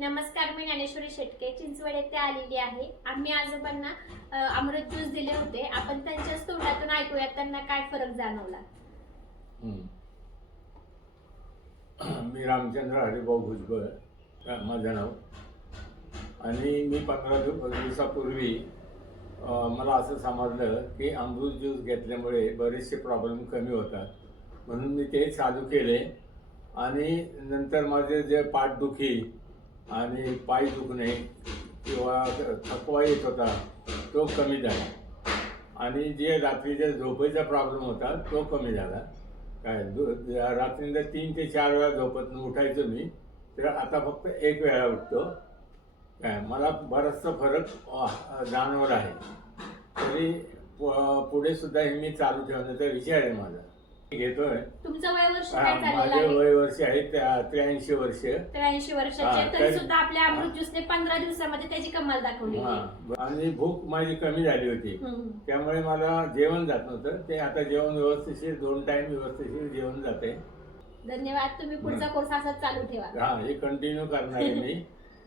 नमस्कार, मी ज्ञानेश्वरी शेटके चिंचवड येथे आलेली आहे. आम्ही आजोबांना अमृत ज्यूस दिले होते. आपण त्यांच्याच तोंडातून ऐकूया त्यांना काय फरक जाणवला. मी रामचंद्र हरिभाऊ भुजबळ माझं नाव. आणि मी 15 दिवसापूर्वी मला असं समजलं की अमृत ज्यूस घेतल्यामुळे बरेचसे प्रॉब्लेम कमी होतात, म्हणून मी ते चालू केले. आणि नंतर माझे जे पाठदुखी आणि पाय दुखणे किंवा थकवा येत होता तो कमी झाला, आणि जे रात्रीच्या झोपेचा प्रॉब्लेम होता तो कमी झाला. काय रात्रीला 3 ते 4 वेळा झोपेतून उठायचो मी, तर आता फक्त 1 वेळा उठतो. काय मला बराचसा फरक जाणवला आहे. तरी पुढे सुद्धा हे मी चालू ठेवण्याचा विचार आहे माझा. घेतोय. तुमचं वय वर्ष काय झालेलं माझे आहे? वय वर्ष आहे 83 वर्ष. 83 वर्षाचे. तरी सुद्धा आपल्या अमृत ज्यूसने 15 दिवसामध्ये त्याची कमाल दाखवली. आणि भूक माझी कमी झाली होती, त्यामुळे मला जेवण जात नव्हतं. ते आता जेवण व्यवस्थिशीर 2 टाइम व्यवस्थिशीर जेवण जाते. धन्यवाद. तुम्ही पुढचा कोर्स असाच चालू ठेवा. हे कंटिन्यू करणार आहे मी.